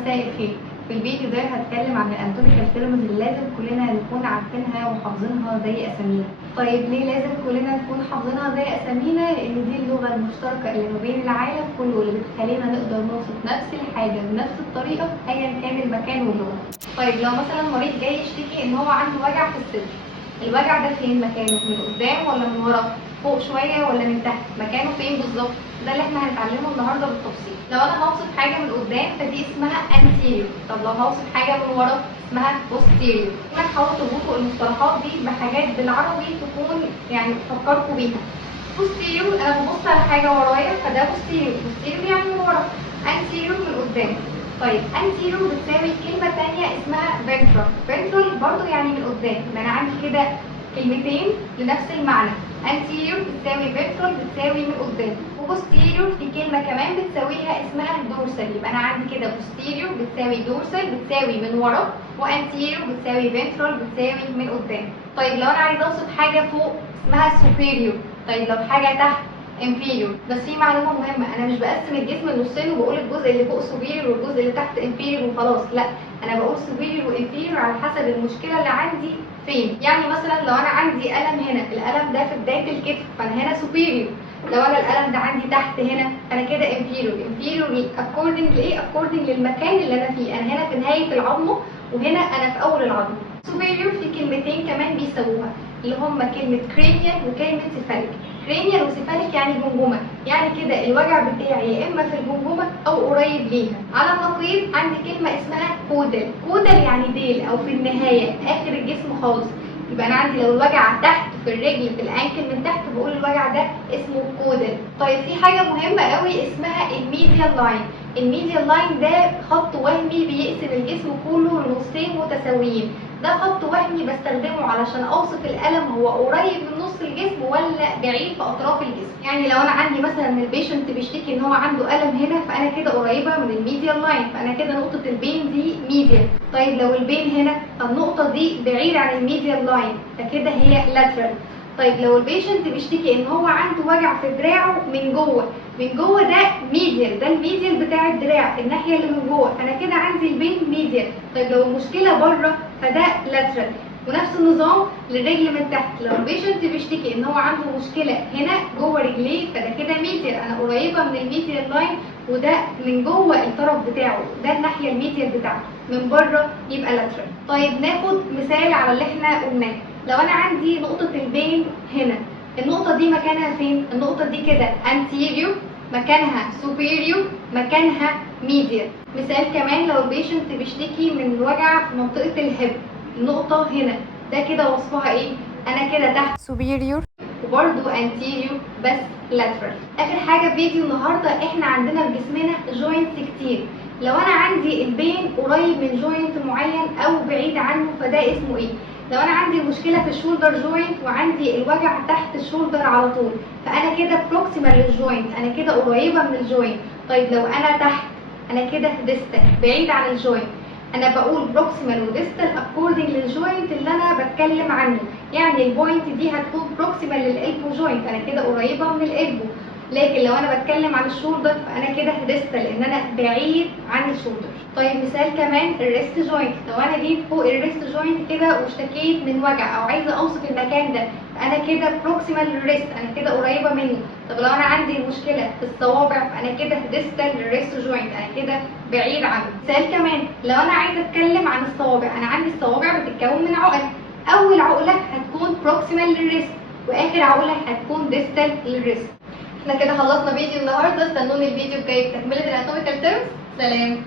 مساء الخير. في الفيديو ده هتكلم عن الاناتوميكال تيرمز اللي لازم كلنا نكون عارفينها وحافظينها زي اسامينا. طيب ليه لازم كلنا نكون حافظينها زي اسامينا؟ لان دي اللغه المشتركه اللي ما بين العالم كله اللي بتخلينا نقدر نوصف نفس الحاجه بنفس الطريقه ايا كان المكان واللغه. طيب لو مثلا مريض جاي يشتكي ان هو عنده وجع في الصدر، الوجع ده فين مكانه؟ من قدام ولا من ورا؟ فوق شويه ولا من تحت؟ مكانه فين بالظبط؟ ده اللي احنا هنتعلمه النهارده بالتفصيل. لو انا هوصف حاجه من قدام فدي اسمها anterior، طب لو هوصف حاجه من ورا اسمها posterior. هحاول تربطوا المصطلحات دي بحاجات بالعربي تكون يعني تفكركم بيها. posterior انا ببص على حاجه ورايا فده posterior يعني من ورا. anterior من قدام. طيب anterior بتساوي كلمه ثانيه اسمها ventral برضو يعني من قدام. يبقى انا عندي كده كلمتين لنفس المعنى. anterior بتساوي ventral بتساوي من قدام، وposterior في كلمة كمان بتساويها اسمها dorsal. يبقى أنا عندي كده posterior بتساوي dorsal بتساوي من ورا، وanterior بتساوي ventral بتساوي من قدام. طيب لو أنا عايزة أوصف حاجة فوق اسمها superior، طيب لو حاجة تحت inferior. بس في معلومة مهمة، أنا مش بقسم الجسم لنصين وبقول الجزء اللي فوق superior والجزء اللي تحت inferior وخلاص، لا، أنا بقول superior وinferior على حسب المشكلة اللي عندي فين. يعني مثلا لو أنا عندي ألم هنا، الألم ده في بداية الكتف فأنا هنا superior. لو انا القلم ده عندي تحت هنا انا كده inferior according لايه؟ according للمكان اللي انا فيه. انا هنا في نهايه العظمه وهنا انا في اول العظمه. superior في كلمتين كمان بيساووها اللي هم كلمه cranial وكلمه cephalic. cranial وcephalic يعني جمجمه، يعني كده الوجع بتاعي يا اما في الجمجمه او قريب ليها. على النقيض عندي كلمه اسمها caudal يعني ديل او في النهايه اخر الجسم خالص. يبقى انا عندي لو الوجع تحت في الرجل في الانكل من تحت بقول الوجع ده اسمه كودل. طيب في حاجه مهمه قوي اسمها الميديال لاين. الميديال لاين ده خط وهمي بيقسم الجسم كله لنصين متساويين. ده خط وهمي بستخدمه علشان اوصف الالم هو قريب من نص الجسم ولا بعيد في اطراف الجسم. يعني لو انا عندي مثلا البيشنت بيشتكي ان هو عنده الم هنا فانا كده قريبه من الميديال لاين، فانا كده نقطه البين دي ميديال. طيب لو البين هنا فالنقطه دي بعيده عن الميديال لاين فكده هي لاترال. طيب لو البيشنت بيشتكي ان هو عنده وجع في دراعه من جوه ده ميديال، ده الميديال بتاع الدراع الناحيه اللي من جوه، انا كده عندي البين ميديال. طيب لو المشكله بره فده لاترال. ونفس النظام للرجل من تحت، لو البيشنت بيشتكي ان هو عنده مشكله هنا جوه رجليه فده كده ميديال، انا قريبه من الميديال لاين وده من جوه الطرف بتاعه، ده الناحيه الميديال بتاعته، من بره يبقى لاترال. طيب ناخد مثال على اللي احنا قلناه. لو انا عندي نقطه البين هنا، النقطه دي مكانها فين؟ النقطه دي كده anterior، مكانها superior، مكانها medial. مثال كمان لو البيشنت بيشتكي من وجع في منطقه الهب، النقطه هنا، ده كده وصفها ايه؟ انا كده تحت superior وبرده anterior بس lateral. اخر حاجه في فيديو النهارده، احنا عندنا في جسمنا joints كتير. لو انا عندي البين قريب من جوينت معين او بعيد عنه فده اسمه ايه؟ لو انا عندي مشكله في الشولدر جوينت وعندي الوجع تحت الشولدر على طول فانا كده بروكسيمال للجوينت، انا كده قريبه من الجوينت. طيب لو انا تحت انا كده ديستال بعيد عن الجوينت. انا بقول بروكسيمال وديستال اكوردنج للجوينت اللي انا بتكلم عنه. يعني البوينت دي هتكون بروكسيمال للالبو جوينت، انا كده قريبه من الالبو. لكن لو انا بتكلم عن الشولدر فانا كده ديستال لان انا بعيد عن الشولدر. طيب مثال كمان الريست جوينت، لو انا جيت فوق الريست جوينت كده واشتكيت من وجع او عايزه اوصف المكان ده فانا كده بروكسيمال للريست، انا كده قريبه منه. طب لو انا عندي مشكله في الصوابع فانا كده ديستال للريست جوينت، انا كده بعيد عنه. مثال كمان لو انا عايزه اتكلم عن الصوابع، انا عندي الصوابع بتتكون من عقل، اول عقله هتكون بروكسيمال للريست واخر عقله هتكون ديستال للريست. احنا كده خلصنا فيديو النهارده، استنوني الفيديو الجاي بتكمله الاناتوميكال تيرمز. سلام.